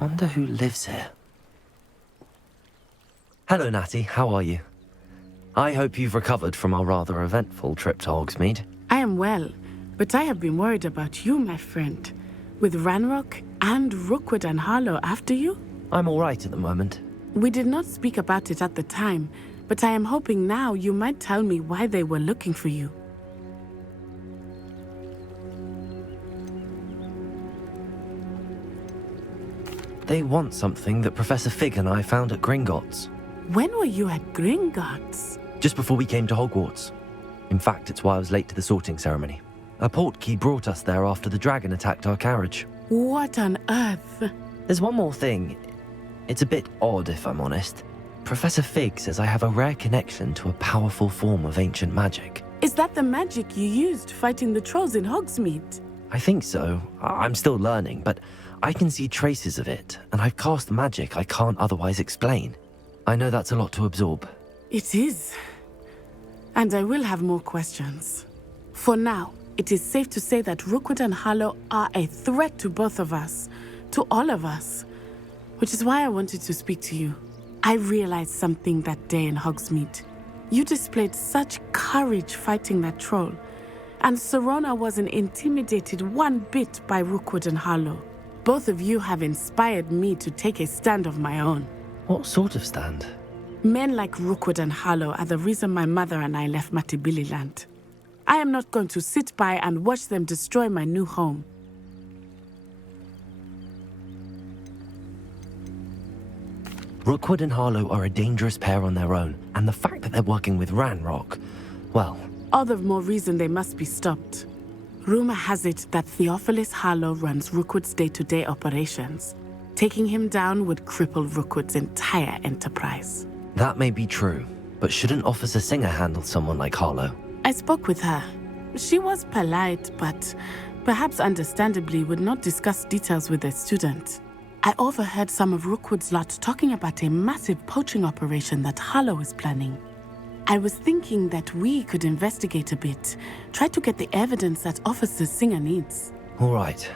Wonder who lives here. Hello, Natty. How are you? I hope you've recovered from our rather eventful trip to Hogsmeade. I am well, but I have been worried about you, my friend. With Ranrock and Rookwood and Harlow after you? I'm all right at the moment. We did not speak about it at the time, but I am hoping now you might tell me why they were looking for you. They want something that Professor Fig and I found at Gringotts. When were you at Gringotts? Just before we came to Hogwarts. In fact, it's why I was late to the sorting ceremony. A portkey brought us there after the dragon attacked our carriage. What on earth? There's one more thing. It's a bit odd, if I'm honest. Professor Fig says I have a rare connection to a powerful form of ancient magic. Is that the magic you used fighting the trolls in Hogsmeade? I think so. I'm still learning, but I can see traces of it, and I've cast magic I can't otherwise explain. I know that's a lot to absorb. It is. And I will have more questions. For now, it is safe to say that Rookwood and Harlow are a threat to both of us, to all of us, which is why I wanted to speak to you. I realized something that day in Hogsmeade. You displayed such courage fighting that troll, and Serona wasn't intimidated one bit by Rookwood and Harlow. Both of you have inspired me to take a stand of my own. What sort of stand? Men like Rookwood and Harlow are the reason my mother and I left Matibililand. I am not going to sit by and watch them destroy my new home. Rookwood and Harlow are a dangerous pair on their own, and the fact that they're working with Ranrock, well... All the more reason they must be stopped. Rumor has it that Theophilus Harlow runs Rookwood's day-to-day operations. Taking him down would cripple Rookwood's entire enterprise. That may be true, but shouldn't Officer Singer handle someone like Harlow? I spoke with her. She was polite, but perhaps understandably would not discuss details with a student. I overheard some of Rookwood's lot talking about a massive poaching operation that Harlow is planning. I was thinking that we could investigate a bit, try to get the evidence that Officer Singer needs. All right,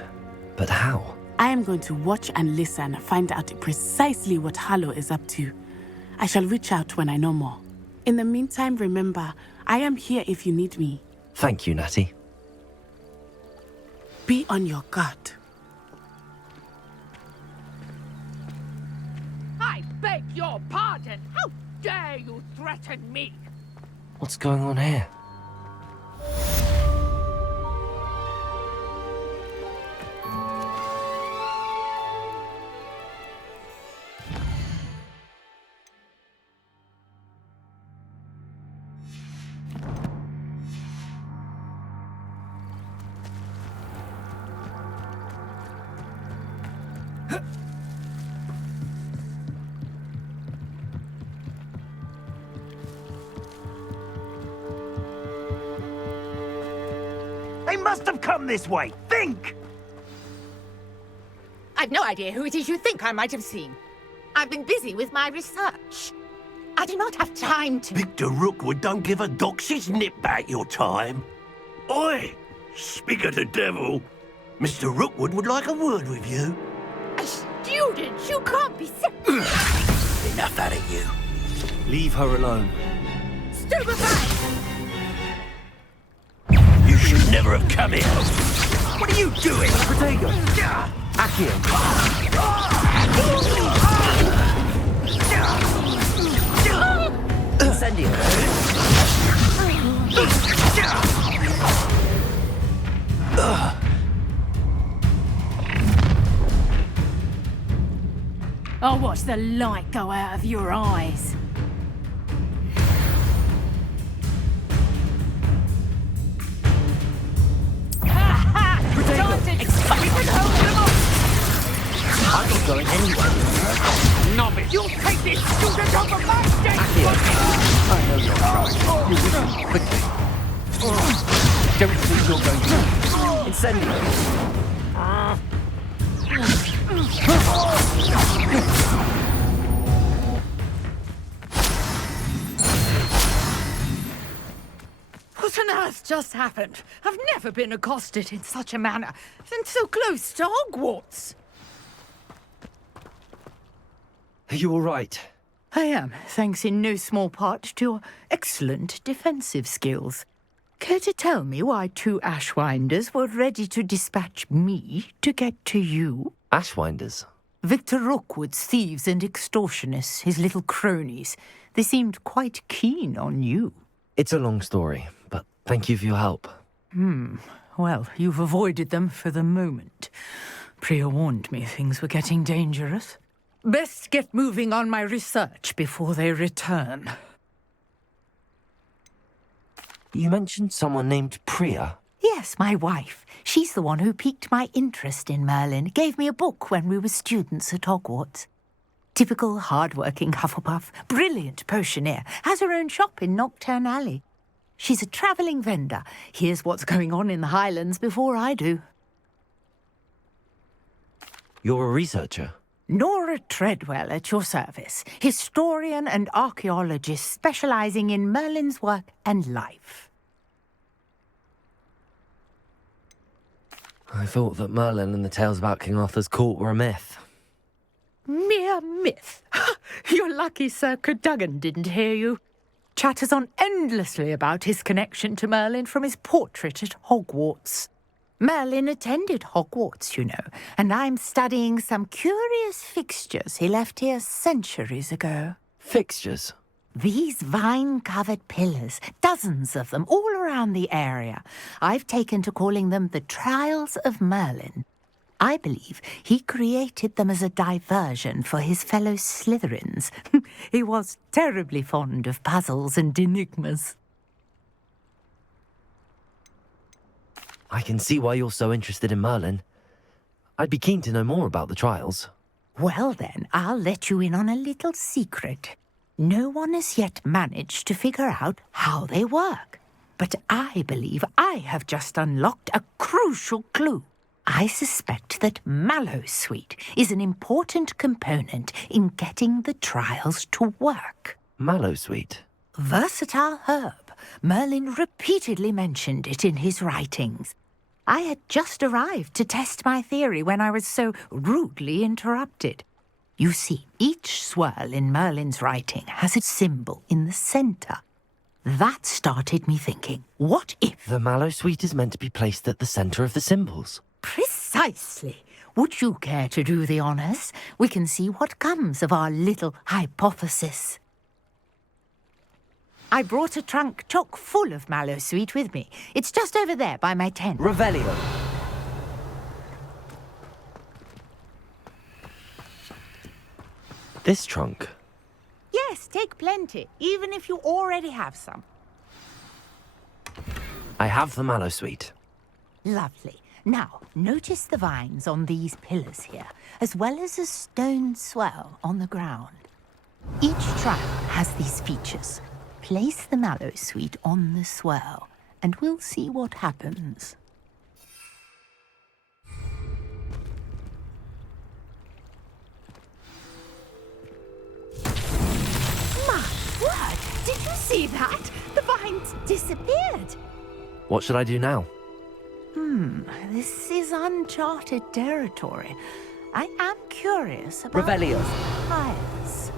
but how? I am going to watch and listen, find out precisely what Harlow is up to. I shall reach out when I know more. In the meantime, remember, I am here if you need me. Thank you, Natty. Be on your guard. I beg your pardon! How dare you threaten me? What's going on here? They must have come this way. Think! I've no idea who it is you think I might have seen. I've been busy with my research. I do not have time to... Victor Rookwood don't give a doxy's nip back your time. Oi! Speak of the devil. Mr. Rookwood would like a word with you. A student? You can't be so... Enough out of you. Leave her alone. Stupefy! You should never have come here. What are you doing? Protego! Accio! Incendio! I'll watch the light go out of your eyes. I'm not going anywhere. Novice! You'll take this student over my stage! Accio! I know you're trying. You're moving quickly. Don't think you're going to... Incendio! What on earth just happened? I've never been accosted in such a manner, and so close to Hogwarts. Are you all right? I am, thanks in no small part to your excellent defensive skills. Care to tell me why 2 Ashwinders were ready to dispatch me to get to you? Ashwinders? Victor Rookwood's thieves and extortionists, his little cronies. They seemed quite keen on you. It's a long story, but thank you for your help. Well, you've avoided them for the moment. Priya warned me things were getting dangerous. Best get moving on my research before they return. You mentioned someone named Priya. Yes, my wife. She's the one who piqued my interest in Merlin, gave me a book when we were students at Hogwarts. Typical hard-working Hufflepuff, brilliant potioneer, has her own shop in Nocturne Alley. She's a travelling vendor, hears what's going on in the Highlands before I do. You're a researcher? Nora Treadwell at your service, historian and archaeologist specialising in Merlin's work and life. I thought that Merlin and the tales about King Arthur's court were a myth. Mere myth. You're lucky Sir Cadogan didn't hear you. Chatters on endlessly about his connection to Merlin from his portrait at Hogwarts. Merlin attended Hogwarts, you know, and I'm studying some curious fixtures he left here centuries ago. Fixtures? These vine-covered pillars, dozens of them, all around the area. I've taken to calling them the Trials of Merlin. I believe he created them as a diversion for his fellow Slytherins. He was terribly fond of puzzles and enigmas. I can see why you're so interested in Merlin. I'd be keen to know more about the trials. Well then, I'll let you in on a little secret. No one has yet managed to figure out how they work. But I believe I have just unlocked a crucial clue. I suspect that Mallowsweet is an important component in getting the trials to work. Mallowsweet? Versatile herb. Merlin repeatedly mentioned it in his writings. I had just arrived to test my theory when I was so rudely interrupted. You see, each swirl in Merlin's writing has a symbol in the centre. That started me thinking, what if... The Mallowsweet is meant to be placed at the centre of the symbols. Precisely. Would you care to do the honours? We can see what comes of our little hypothesis. I brought a trunk chock full of Mallowsweet with me. It's just over there by my tent. Revelio. This trunk? Yes, take plenty, even if you already have some. I have the Mallowsweet. Lovely. Now, notice the vines on these pillars here, as well as a stone swell on the ground. Each trial has these features. Place the Mallowsweet on the swell, and we'll see what happens. My word! Did you see that? The vines disappeared. What should I do now? This is uncharted territory. I am curious about Revelio. these trials.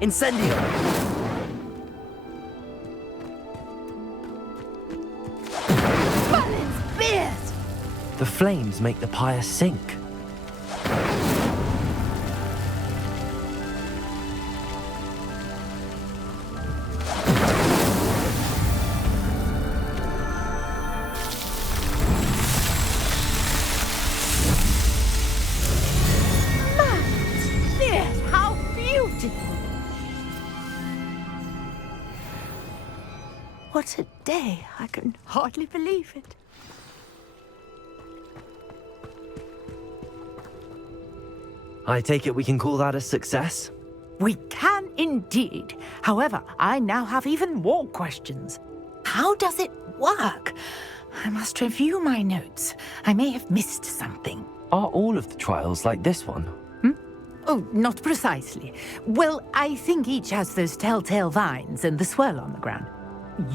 Incendio! Merlin's beard! The flames make the pyre sink. Merlin's beard! How beautiful! What a day! I can hardly believe it. I take it we can call that a success? We can indeed. However, I now have even more questions. How does it work? I must review my notes. I may have missed something. Are all of the trials like this one? Oh, not precisely. Well, I think each has those telltale vines and the swirl on the ground.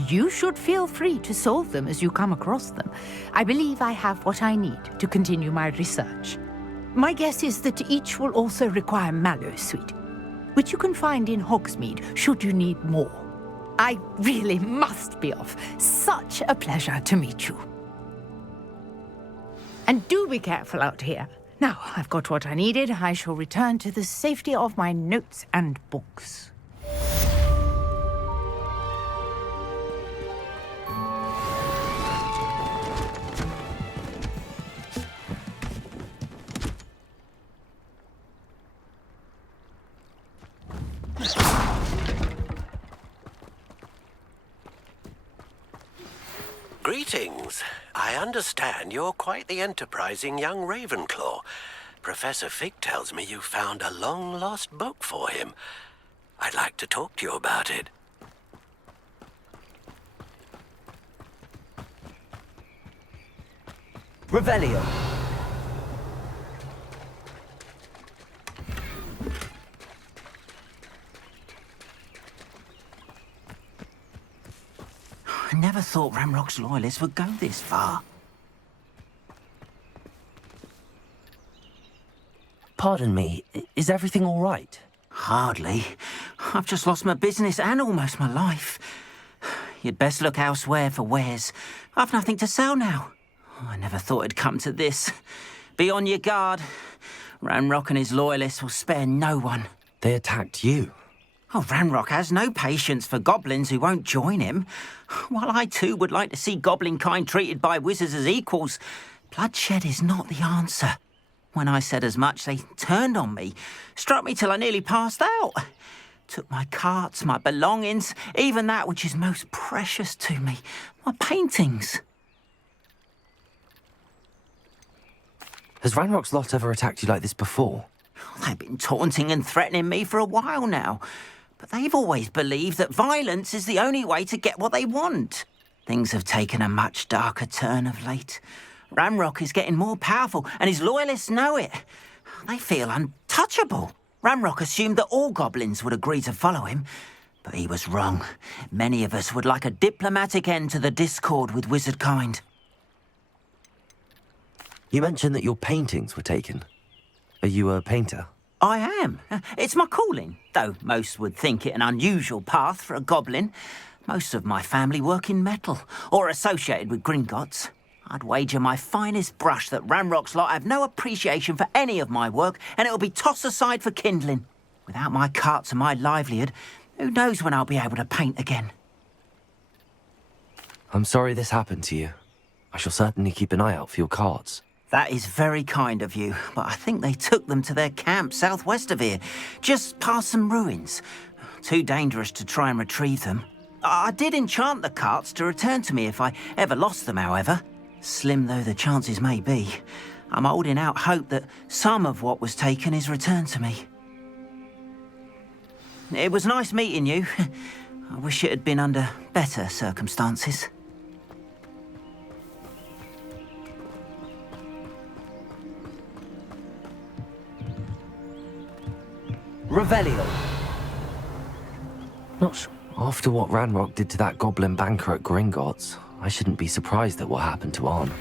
You should feel free to solve them as you come across them. I believe I have what I need to continue my research. My guess is that each will also require Mallow Suite, which you can find in Hogsmeade should you need more. I really must be off. Such a pleasure to meet you. And do be careful out here. Now, I've got what I needed. I shall return to the safety of my notes and books. Greetings. I understand you're quite the enterprising young Ravenclaw. Professor Fig tells me you found a long-lost book for him. I'd like to talk to you about it. Revelio. I never thought Ranrock's loyalists would go this far. Pardon me, is everything all right? Hardly. I've just lost my business and almost my life. You'd best look elsewhere for wares. I've nothing to sell now. I never thought it'd come to this. Be on your guard. Ranrock and his loyalists will spare no one. They attacked you. Oh, Ranrock has no patience for goblins who won't join him. While I too would like to see goblin kind treated by wizards as equals, bloodshed is not the answer. When I said as much, they turned on me, struck me till I nearly passed out. Took my carts, my belongings, even that which is most precious to me, my paintings. Has Ranrock's lot ever attacked you like this before? They've been taunting and threatening me for a while now. But they've always believed that violence is the only way to get what they want. Things have taken a much darker turn of late. Ranrock is getting more powerful, and his loyalists know it. They feel untouchable. Ranrock assumed that all goblins would agree to follow him, but he was wrong. Many of us would like a diplomatic end to the discord with wizard kind. You mentioned that your paintings were taken. Are you a painter? I am. It's my calling, though most would think it an unusual path for a goblin. Most of my family work in metal, or associated with Gringotts. I'd wager my finest brush that Ranrock's lot have no appreciation for any of my work, and it'll be tossed aside for kindling. Without my carts and my livelihood, who knows when I'll be able to paint again. I'm sorry this happened to you. I shall certainly keep an eye out for your cards. That is very kind of you, but I think they took them to their camp southwest of here, just past some ruins. Too dangerous to try and retrieve them. I did enchant the carts to return to me if I ever lost them, however. Slim though the chances may be, I'm holding out hope that some of what was taken is returned to me. It was nice meeting you. I wish it had been under better circumstances. Revelio. Not sure. After what Ranrock did to that goblin banker at Gringotts, I shouldn't be surprised at what happened to Arn.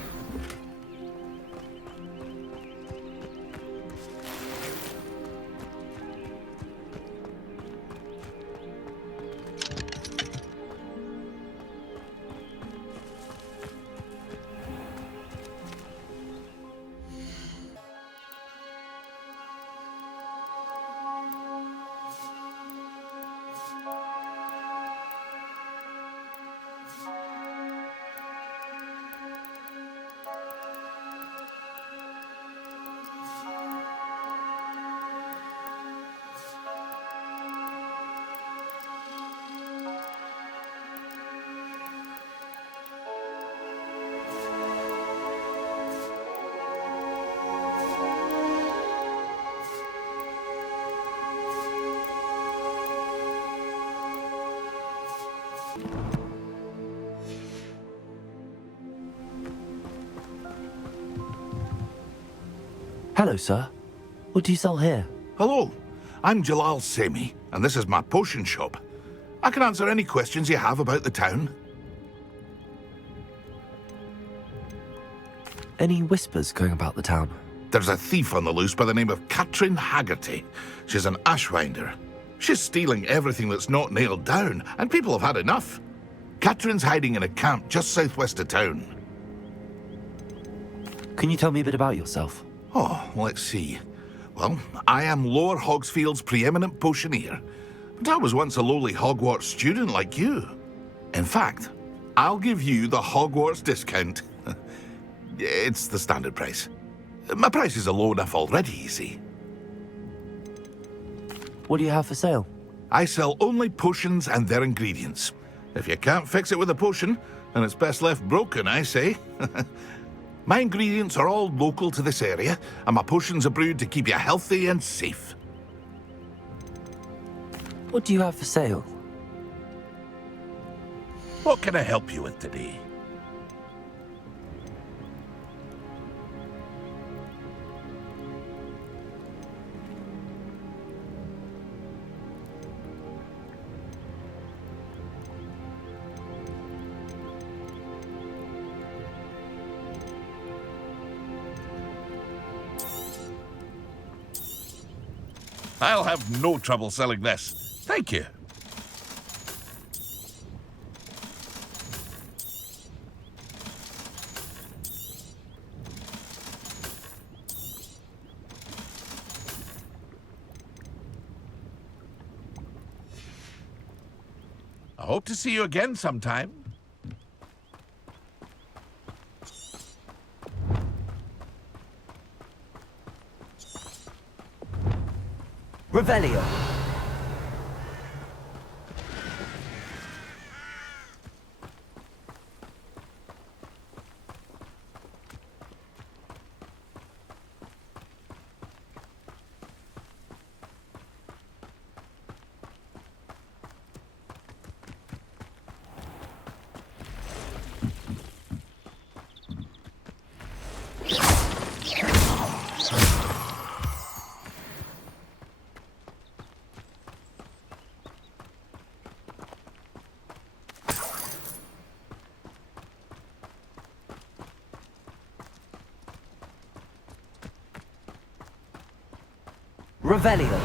Hello, sir. What do you sell here? Hello, I'm Jalal Semi, and this is my potion shop. I can answer any questions you have about the town. Any whispers going about the town? There's a thief on the loose by the name of Katrin Haggerty. She's an ashwinder. She's stealing everything that's not nailed down, and people have had enough. Katrin's hiding in a camp just southwest of town. Can you tell me a bit about yourself? Oh, let's see. Well, I am Lower Hogsfield's preeminent potioneer. But I was once a lowly Hogwarts student like you. In fact, I'll give you the Hogwarts discount. It's the standard price. My prices are low enough already, you see. What do you have for sale? I sell only potions and their ingredients. If you can't fix it with a potion, then it's best left broken, I say. My ingredients are all local to this area, and my potions are brewed to keep you healthy and safe. What do you have for sale? What can I help you with today? I'll have no trouble selling this. Thank you. I hope to see you again sometime. Revelio. Revelio.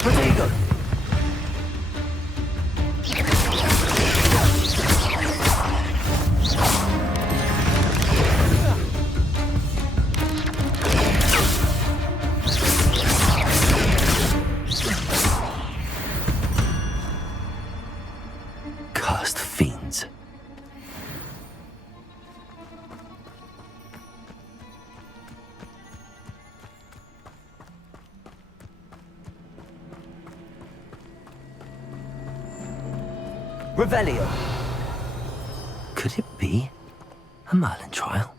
Protego. Cursed fiends. Revelio. Could it be a Merlin trial?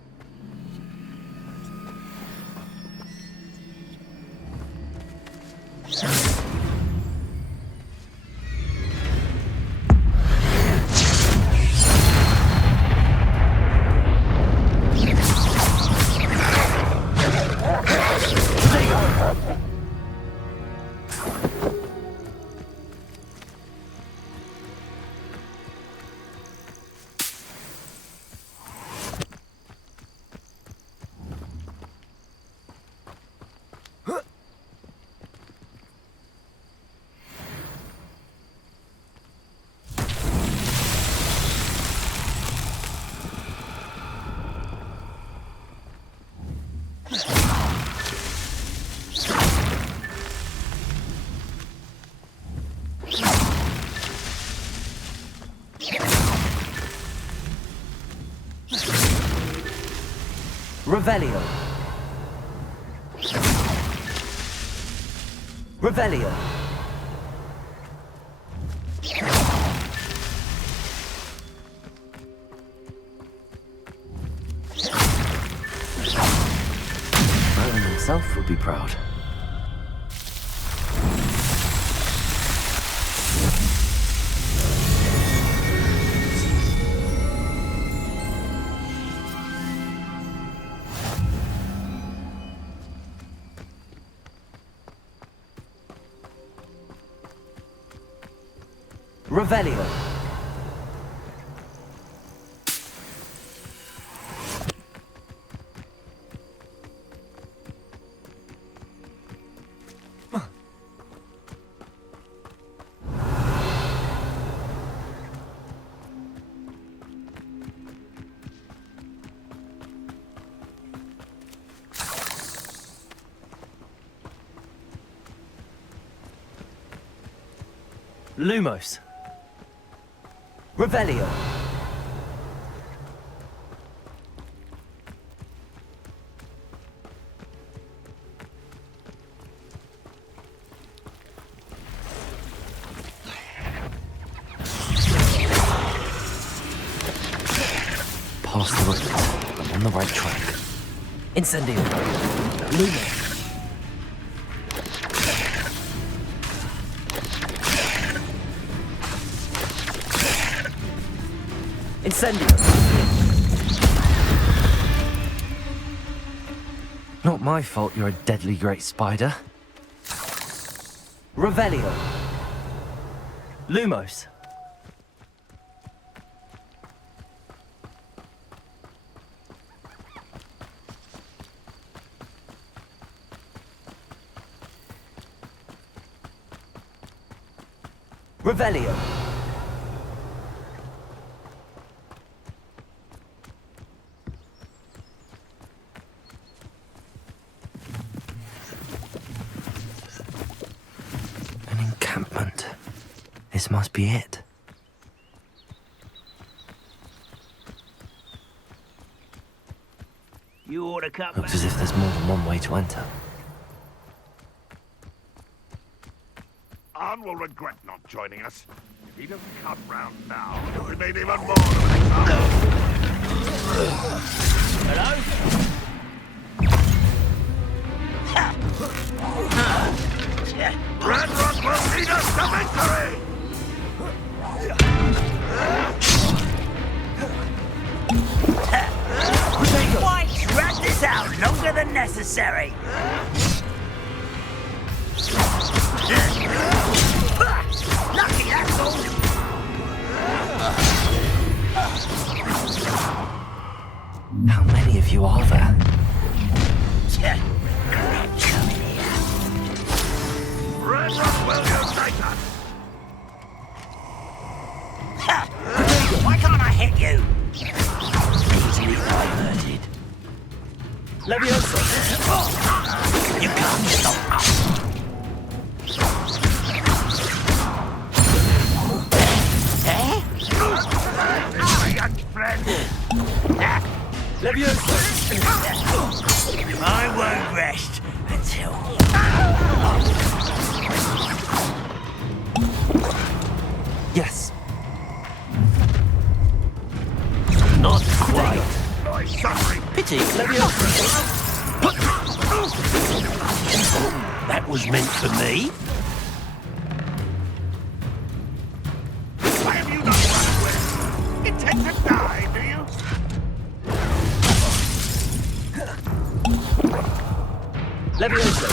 Revelio. Revelio. himself would be proud. Revelio. Lumos. Revelio. Past the road. I'm on the right track. Incendio. Lumo. Incendio. Not my fault you're a deadly great spider. Revelio. Lumos. Revelio. An encampment. This must be it. You ought to cut Looks as if there's more than one way to enter. Arn will regret not joining us. If he doesn't come round now, we made even more of an example. Hello? Red Rock will lead us to victory! Why drag this out longer than necessary? Lucky, that's all. How many of you are there? Red Rock will unite us! Why can't I hit you? Easily diverted. Levioso! You can't stop us. My young friend! Levioso! I won't rest until... Yes. Not quite. My suffering! Pity. That was meant for me. Why have you not run away? Intend to die, do you? Levioso!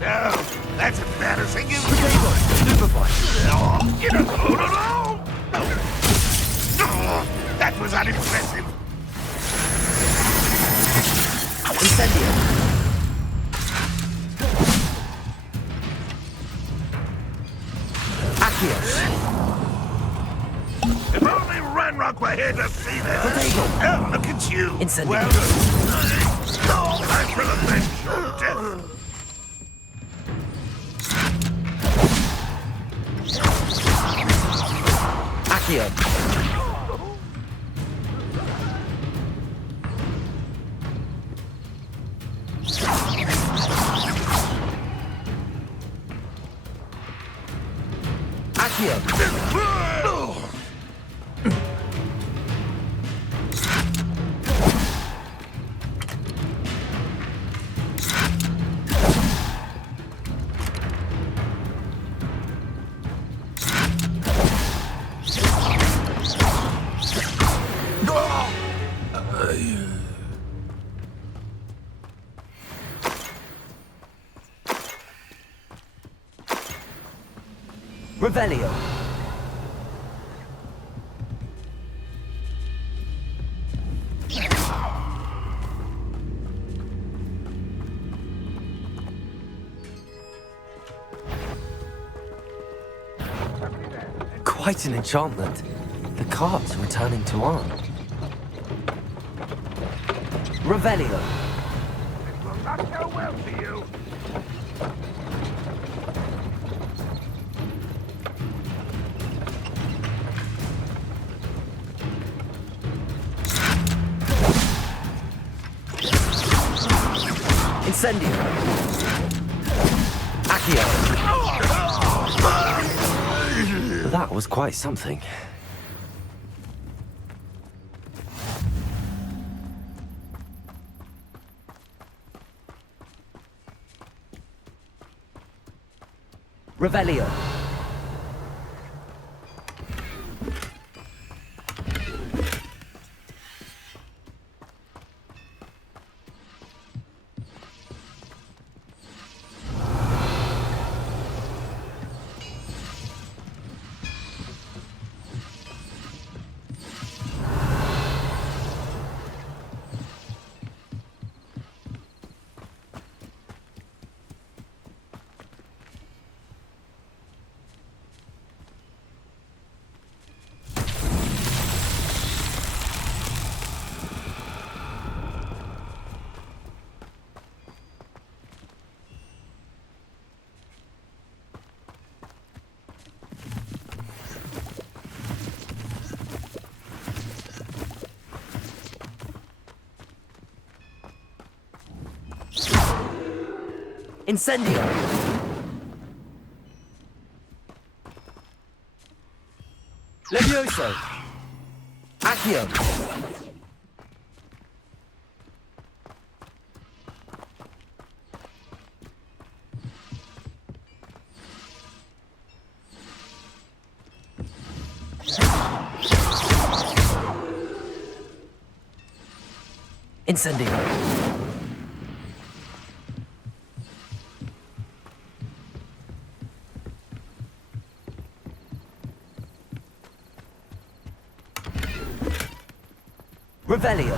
No, that's embarrassing, you... Supervise! Oh, you don't hold it all! Oh, that was unimpressive. Incendio! Achios! If only Ranrock were here to see this. Protego! Oh, look at you. Incendio! Well done. Oh, I will avenge your death. Accio! Accio! Revelio. Quite an enchantment. The cart's returning to arm. Revelio. It will not go well for you. Incendio. Accio. That was quite something. Revelio. Incendio. Levioso. Accio. Incendio. Revelio.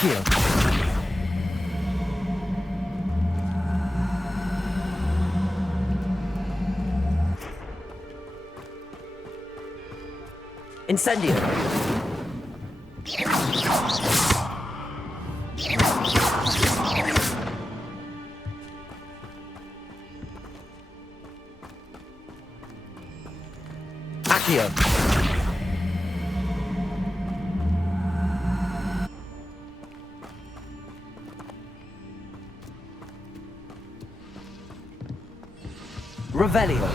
Accio. Incendio. Accio. Revelio.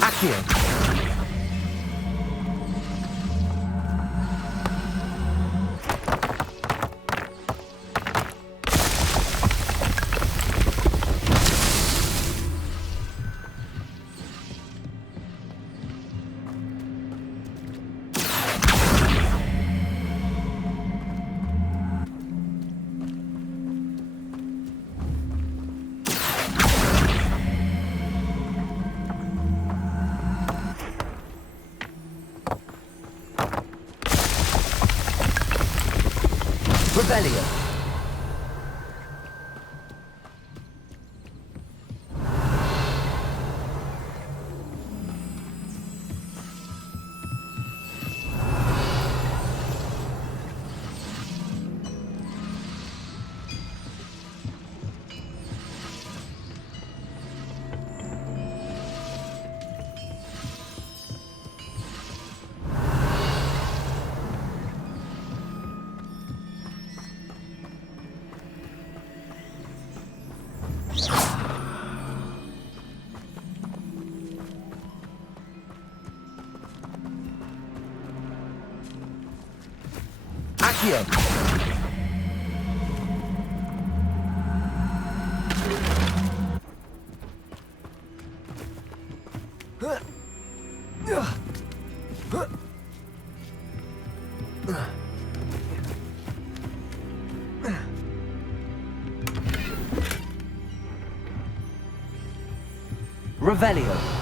Accio. Revelio. Accio. Revelio.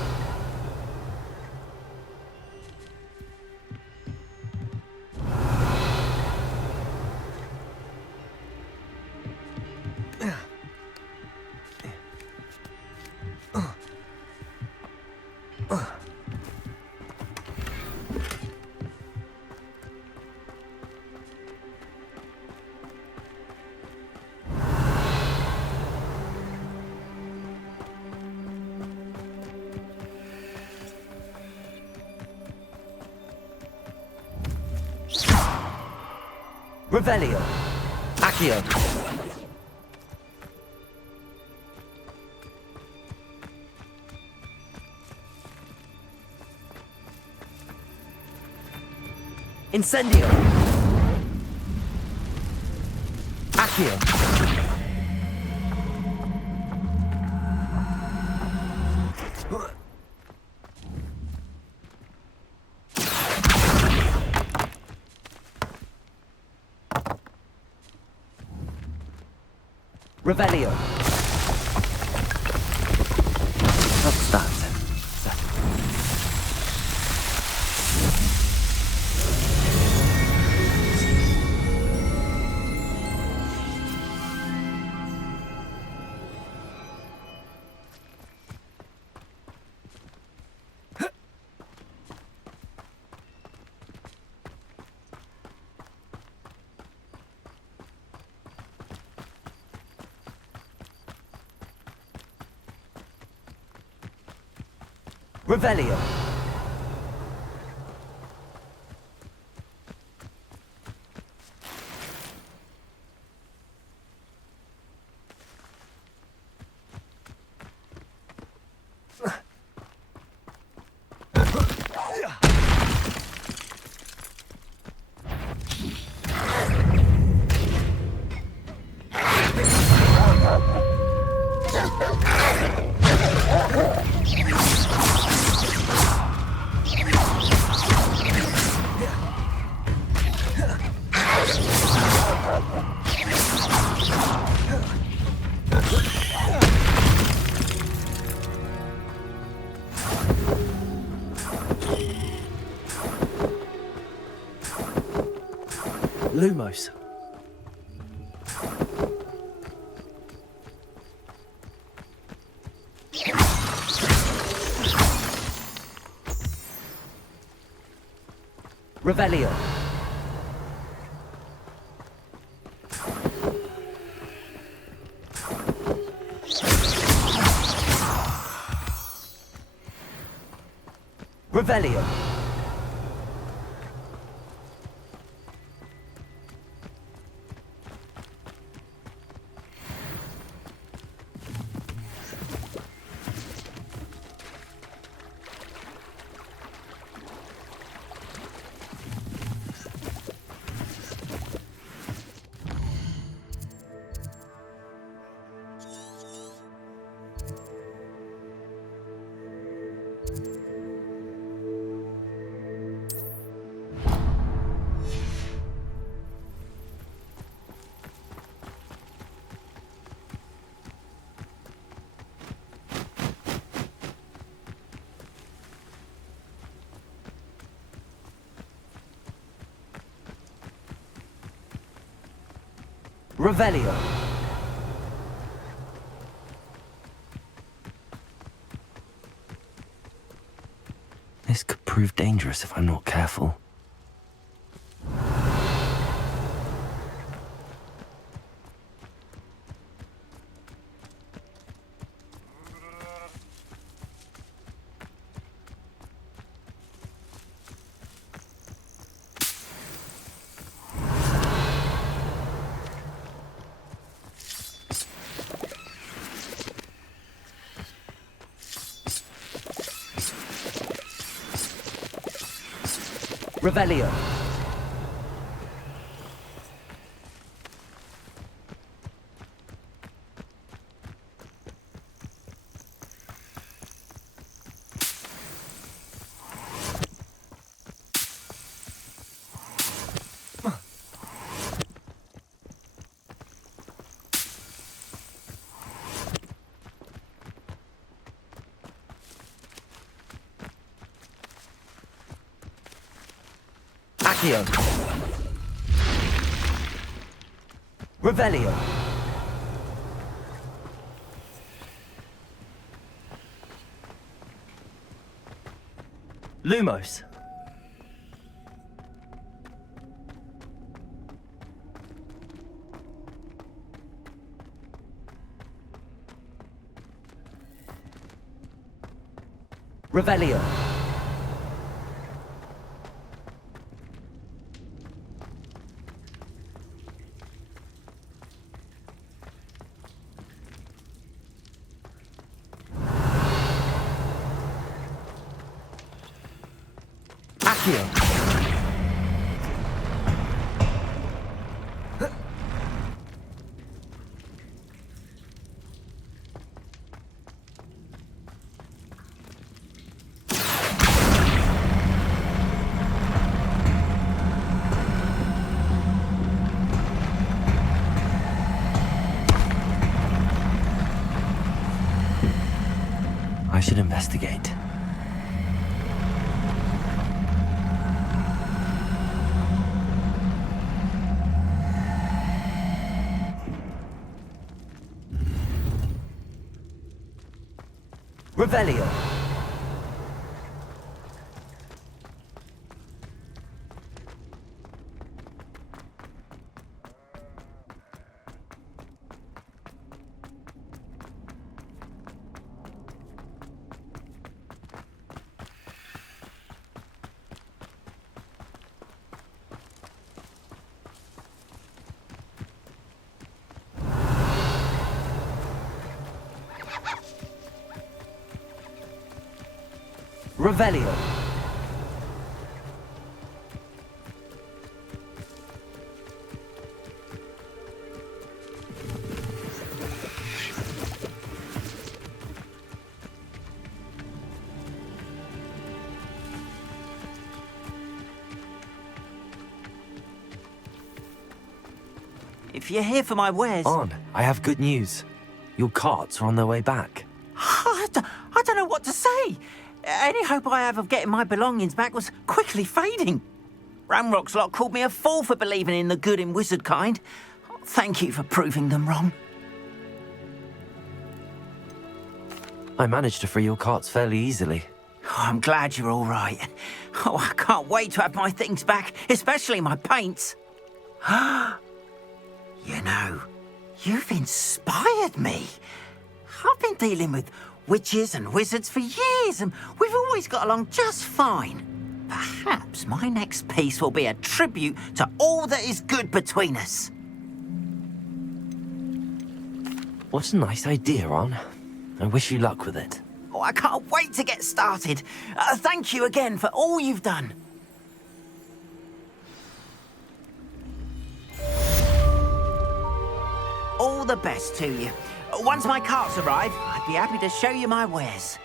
Revelio. Accio. Incendio. Accio. Revelio. Obstate. Revelio. Lumos. Revelio. Revelio. Revelio. This could prove dangerous if I'm not careful. Revelio. Accio. Revelio. Lumos. Revelio. Accio. I should investigate. Revelio. Revelio. If you're here for my wares... On, I have good news. Your carts are on their way back. I don't know what to say. Any hope I have of getting my belongings back was quickly fading. Ramrock's lot called me a fool for believing in the good in wizard kind. Thank you for proving them wrong. I managed to free your carts fairly easily. Oh, I'm glad you're all right. Oh, I can't wait to have my things back, especially my paints. You know, you've inspired me. I've been dealing with witches and wizards for years, and we've always got along just fine. Perhaps my next piece will be a tribute to all that is good between us. What a nice idea, Ron. I wish you luck with it. Oh, I can't wait to get started. Thank you again for all you've done. All the best to you. Once my carts arrive, I'd be happy to show you my wares.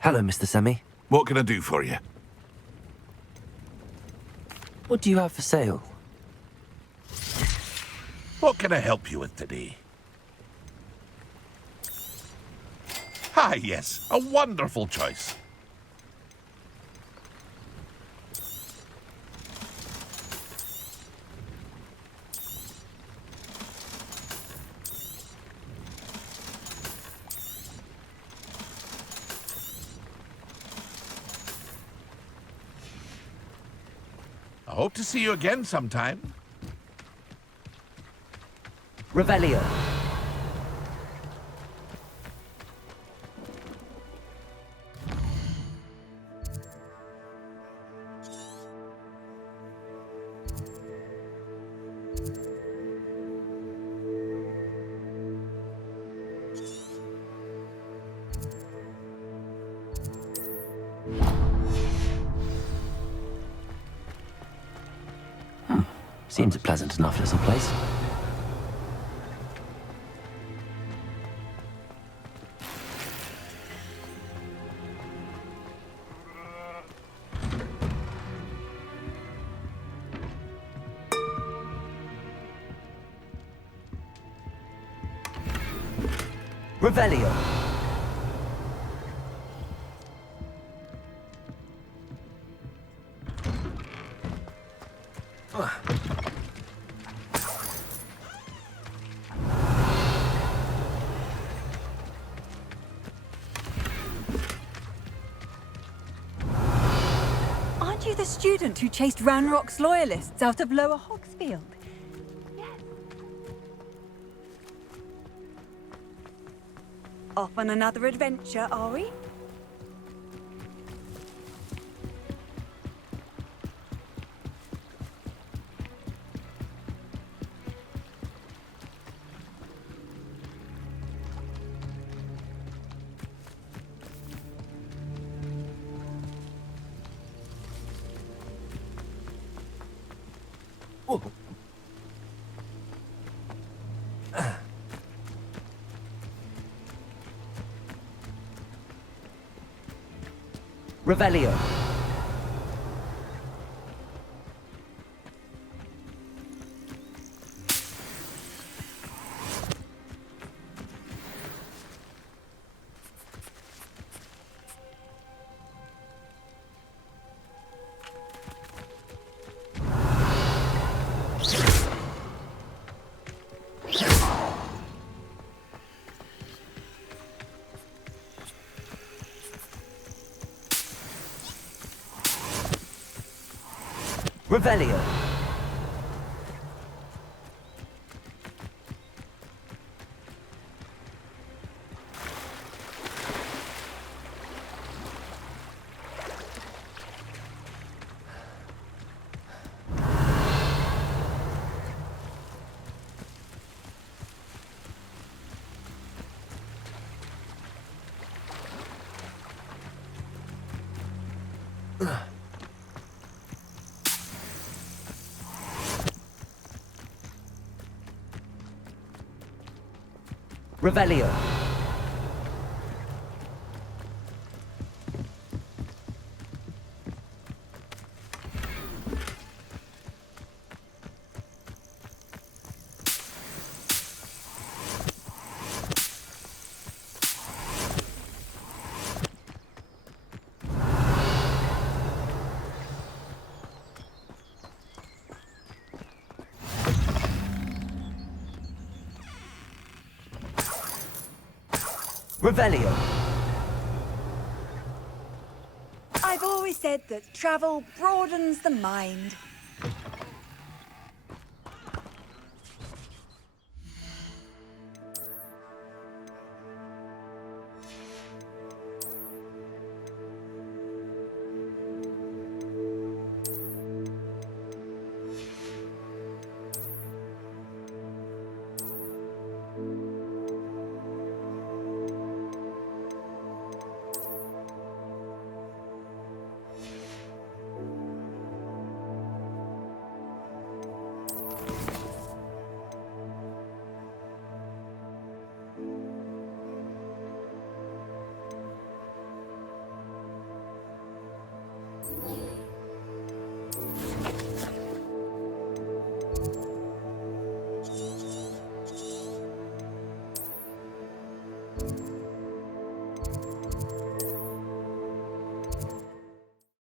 Hello, Mr. Semi. What can I do for you? What do you have for sale? What can I help you with today? Ah, yes, a wonderful choice. I hope to see you again sometime. Revelio. Seems a pleasant enough little place. Revelio. Aren't you the student who chased Ranrock's loyalists out of Lower Hogsfield? Yes. Off on another adventure, are we? Revelio. Revelio. Revelio. Revelio. I've always said that travel broadens the mind.